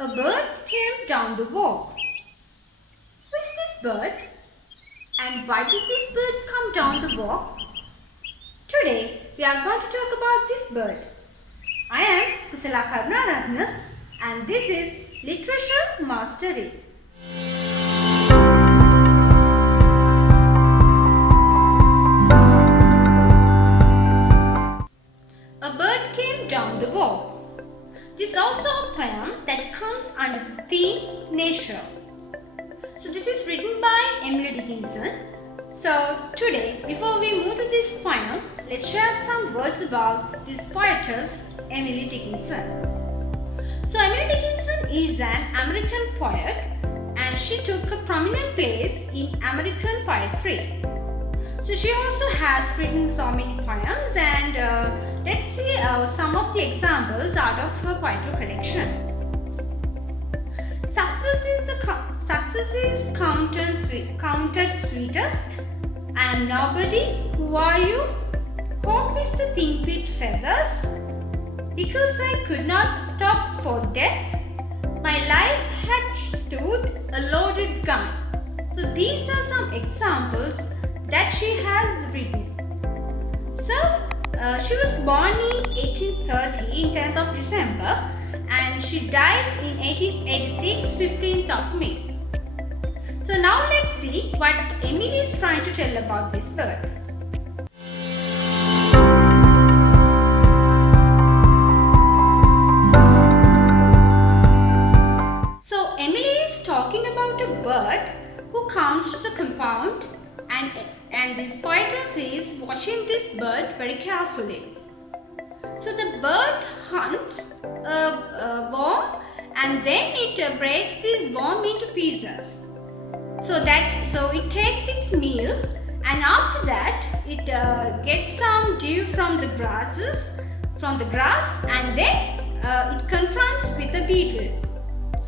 A bird came down the walk. Who is this bird? And why did this bird come down the walk? Today we are going to talk about this bird. I am Kusala Karunarathne and this is Literature Mastery. A bird came down the walk. This is also a poem that comes under the theme nature. So this is written by Emily Dickinson. So today, before we move to this poem, let's share some words about this poetess Emily Dickinson. So Emily Dickinson is an American poet and she took a prominent place in American poetry. So she also has written so many poems and let's see some of the examples out of her poetry collections. Success is counted sweetest, and nobody, who are you? Hope is the thing with feathers. Because I could not stop for death, my life had stood a loaded gun. So these are some examples that she has written. So she was born in 1830 in 10th of December and she died in 1886 15th of May. So now let's see what Emily is trying to tell about this bird. So Emily is talking about a bird who comes to the compound and this poetess is watching this bird very carefully. So the bird hunts a worm and then it breaks this worm into pieces. So it takes its meal and after that it gets some dew from the grass and then it confronts with a beetle.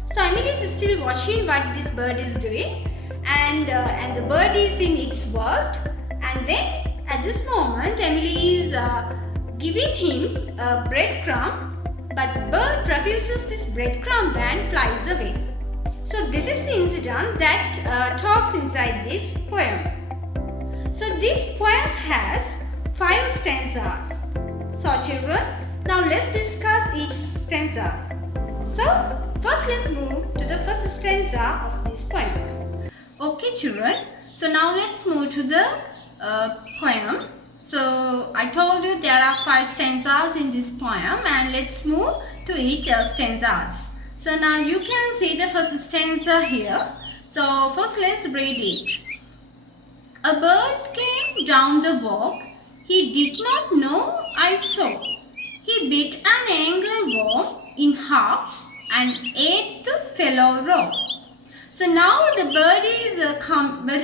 So Emily is still watching what this bird is doing and the bird is in its world and then at this moment Emily is giving him a breadcrumb, but bird refuses this breadcrumb and flies away. So this is the incident that talks inside this poem. So this poem has 5 stanzas. So children, now let's discuss each stanzas. So first let's move to the first stanza of this poem. Okay children, so now let's move to the poem. So I told you there are 5 stanzas in this poem and let's move to each stanzas. So now you can see the first stanza here. So first let's read it. A bird came down the walk, he did not know I saw. He bit an angleworm in halves and ate the fellow raw. So now the bird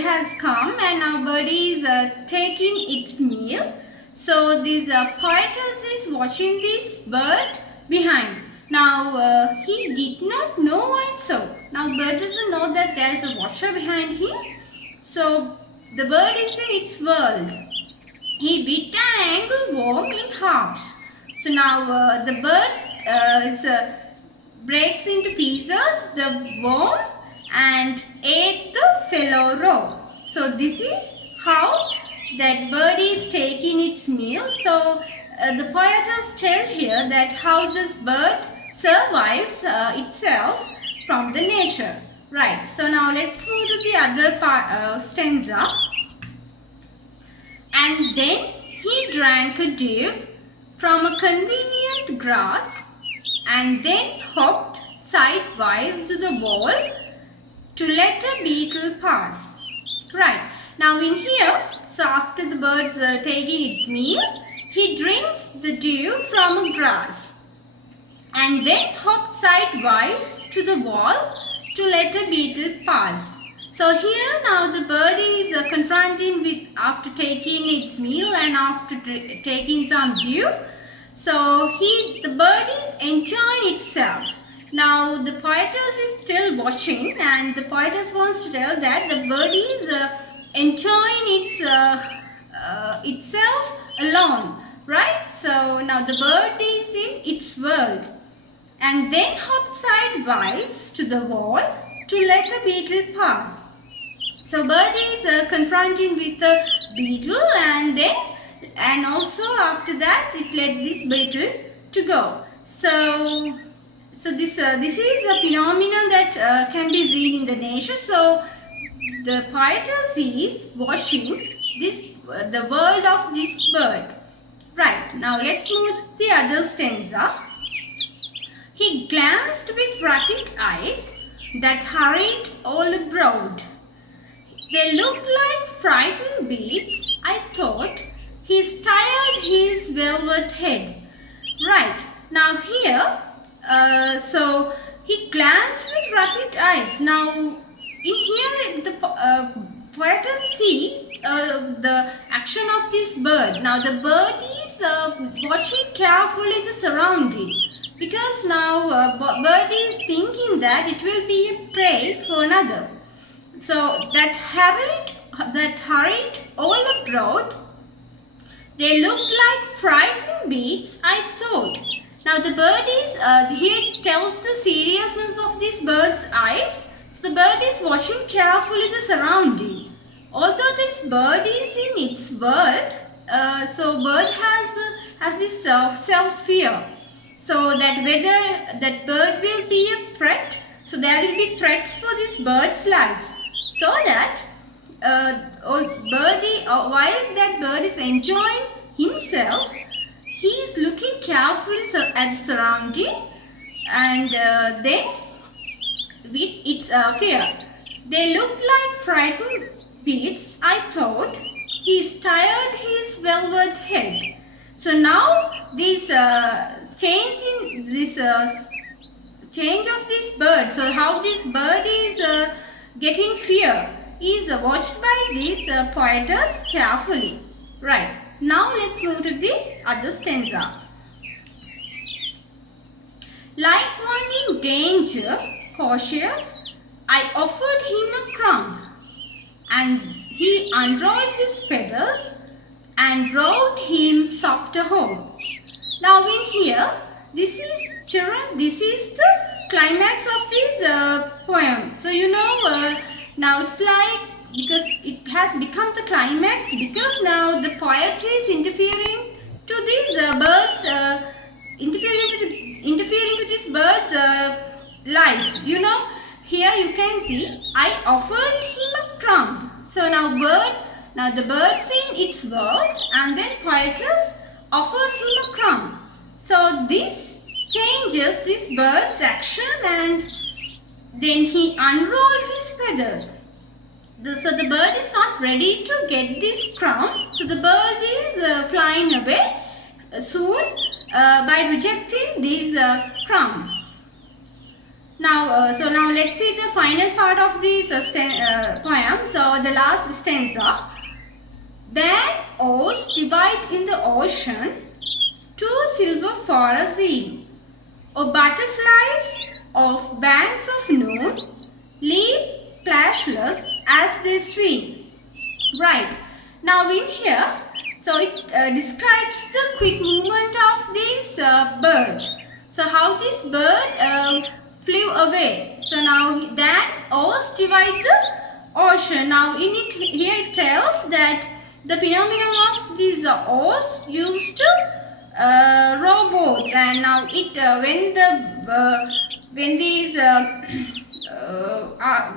has come and now bird is taking its meal. So this poetess is watching this bird behind. Now he did not know I saw. Now bird doesn't know that there is a watcher behind him. So the bird is in its world. He bit an angleworm in halves. So now the bird breaks into pieces the worm and ate the fellow raw. So this is how that bird is taking its meal. So the poetess tell here that how this bird survives itself from the nature. Right. So now let's move to the other stanza. And then he drank a dew from a convenient grass and then hopped sidewise to the wall to let a beetle pass. Right. Now in here, so after the bird's taking its meal, he drinks the dew from a grass and then hopped sidewise to the wall to let a beetle pass. So here now the bird is confronting with after taking its meal and after taking some dew. So the bird is enjoying itself. Now the poetess is still watching and the poetess wants to tell that the bird is enjoying itself alone, right? So now the bird is in its world. and then hopped sidewise to the wall to let a beetle pass. So bird is confronting with the beetle, and also after that it let this beetle to go. So this is a phenomenon that can be seen in the nature. So the poetess is watching the world of this bird. Right, now let's move to the other stanza. He glanced with rapid eyes that hurried all abroad. They looked like frightened beasts, I thought. He stirred his velvet head. Right, now here, so he glanced with rapid eyes. Now, in here, the poetess see the action of this bird. Now, the bird is watching carefully the surrounding, because now bird is thinking that it will be a prey for another. So that hurried all abroad. They looked like frightened beasts, I thought. Now the bird is, here tells the seriousness of this bird's eyes. So the bird is watching carefully the surrounding. Although this bird is in its world, so bird has this self-fear. So that whether that bird will be a threat, so there will be threats for this bird's life. So that while that bird is enjoying himself, he is looking carefully at surrounding, and then with its fear. They looked like frightened beasts, I thought. He stirred his velvet head. So now this change in this change of this bird. So how this bird is getting fear is watched by this poetess carefully. Right. Now let's move to the other stanza. Like one in danger, cautious, I offered him a crumb, and he unrolled his feathers and rode him softer home. Now in here, this is children, this is the climax of this poem. So you know, now it's like, because it has become the climax, because now the poetry is interfering to these birds, interfering to this bird's life. You know, here you can see, I offered him a crumb. So now the bird's in its world, and then poetess offers him a crumb. So this changes this bird's action, and then he unrolled his feathers. So the bird is not ready to get this crumb. So the bird is flying away soon by rejecting this crumb. Now, so now let's see the final part of this poem. So the last stanza. Then oars divide in the ocean, two silver for a sea. O butterflies of banks of noon leap splashless as they swim. Right. Now in here, so it describes the quick movement of this bird. So how this bird flew away. So now then oars divide the ocean. Now in it, here it tells that the phenomenon of these oars used to row boats, and now it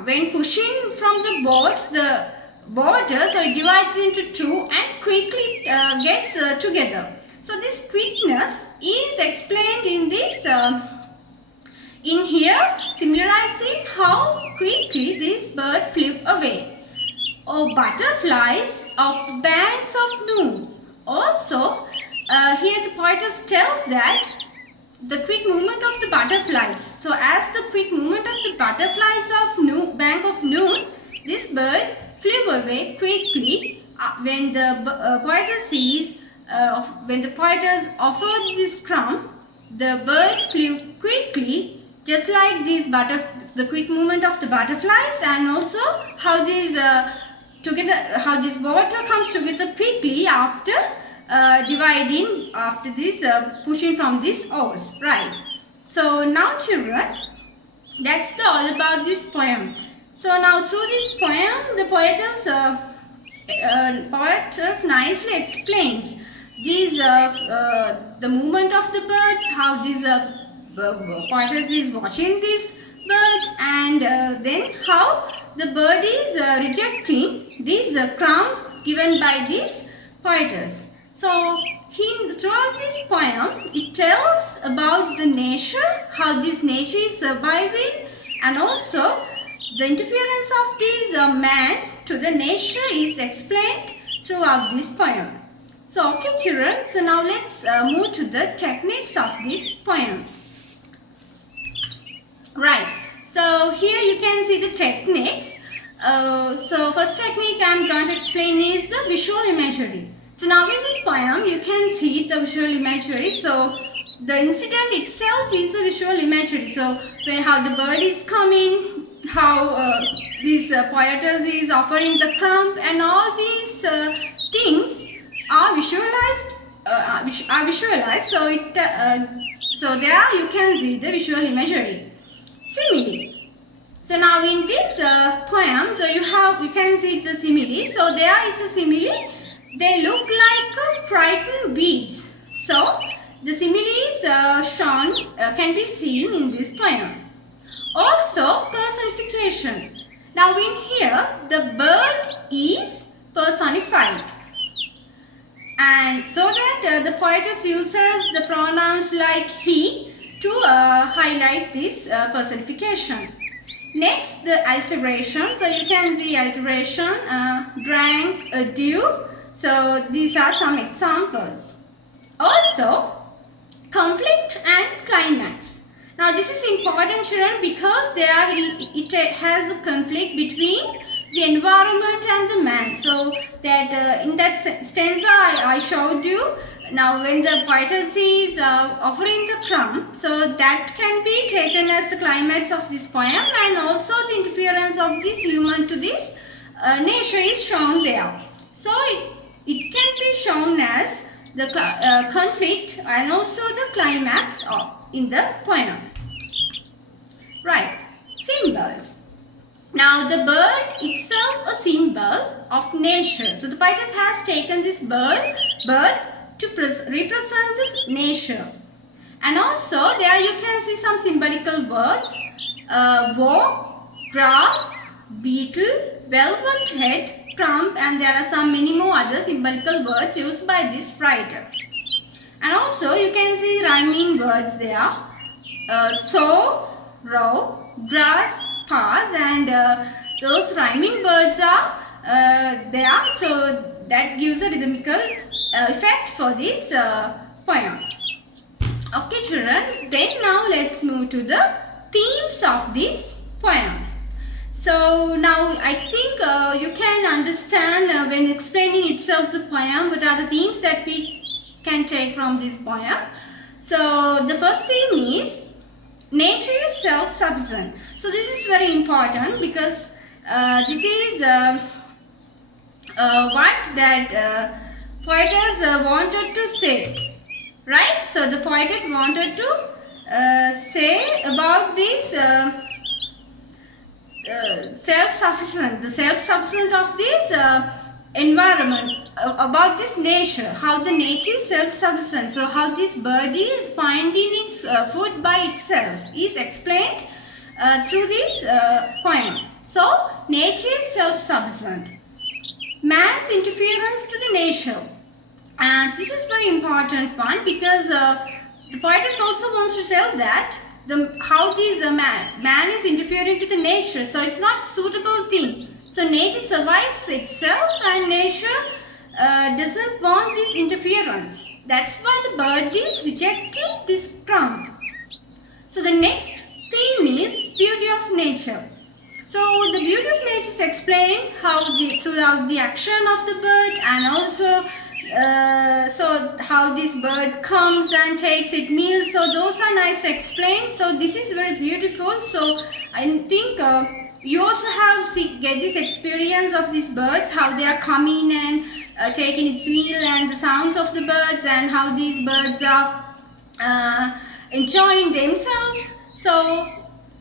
when pushing from the boats the water, so it divides into two and quickly gets together. So this quickness is explained in this in here, symbolizing how quickly this bird flew away. O butterflies of banks of noon. Also, here the poetess tells that the quick movement of the butterflies. So as the quick movement of the butterflies of bank of noon, this bird flew away quickly when the poetess sees, when the poetess offered this crumb, the bird flew quickly, just like the quick movement of the butterflies, and also how these how this water comes together quickly after dividing, after this pushing from this oars. Right. So now children, that's all about this poem. So now through this poem, the poetess nicely explains these the movement of the birds, how this poetess is watching this bird, and then how the bird is rejecting this crumb given by this poetess. So throughout this poem, it tells about the nature, how this nature is surviving, and also the interference of this man to the nature is explained throughout this poem. So okay children, so now let's move to the techniques of this poem. Right, so here you can see the techniques. So first technique I am going to explain is the visual imagery. So now in this poem you can see the visual imagery. So the incident itself is the visual imagery. So how the bird is coming, how this poetess is offering the crumb, and all these things are visualized. So so there you can see the visual imagery. Simile. So now in this poem, so you can see the simile. So there is a simile. They look like frightened bees. So the similes can be seen in this poem. Also personification. Now in here the bird is personified, and so that the poetess uses the pronouns like he to highlight this personification. Next, the alteration. So you can see alteration, drank, dew. So these are some examples. Also, conflict and climax. Now this is important children because it has a conflict between the environment and the man. So that in that stanza I showed you. Now when the poetess is offering the crumb, so that can be taken as the climax of this poem, and also the interference of this human to this nature is shown there. So it can be shown as the conflict and also the climax in the poem. Right, symbols. Now the bird itself a symbol of nature. So the poetess has taken this bird to represent this nature. And also there you can see some symbolical words. Walk, grass, beetle, velvet head, crumb, and there are some many more other symbolical words used by this writer. And also you can see rhyming words there. Sow, row, grass, pass, and those rhyming words are there. So that gives a rhythmical effect for this poem. Okay children, then now let's move to the themes of this poem. So now I think you can understand when explaining itself the poem what are the themes that we can take from this poem. So the first theme is nature is self-sufficient. So this is very important because this is what that poetess wanted to say, right? So the poet wanted to say about this self-sufficient, the self-sufficient of this environment, about this nature, how the nature is self-sufficient. So how this bird is finding its food by itself is explained through this poem. So nature is self-sufficient. Man's interference to the nature. And this is very important one because the poetess also wants to tell that how this man is interfering to the nature. So it's not suitable thing. So nature survives itself and nature doesn't want this interference. That's why the bird is rejecting this crumb. So the next theme is beauty of nature. So the beauty of nature is explained throughout the action of the bird, and also so how this bird comes and takes its meals. So those are nice explained. So this is very beautiful. So I think you also have get this experience of these birds, how they are coming and taking its meal, and the sounds of the birds, and how these birds are enjoying themselves. So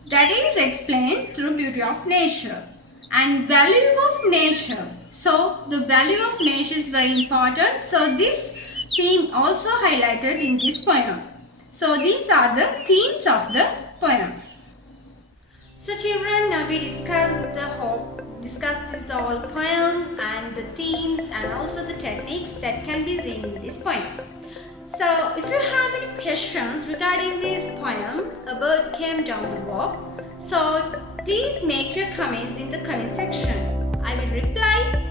that is explained through beauty of nature and value of nature. So the value of nature is very important. So this theme also highlighted in this poem. So these are the themes of the poem. So children, now we discussed the whole poem and the themes and also the techniques that can be seen in this poem. So if you have any questions regarding this poem, A Bird Came Down the Walk, so please make your comments in the comment section. I will reply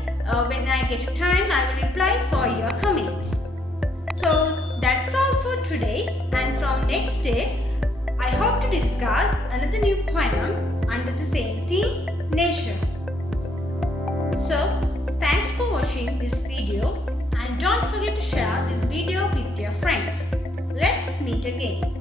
when I get time. I will reply for your comments. So that's all for today, and from next day I hope to discuss another new poem under the same theme, nature. So thanks for watching this video, and don't forget to share this video with your friends. Let's meet again.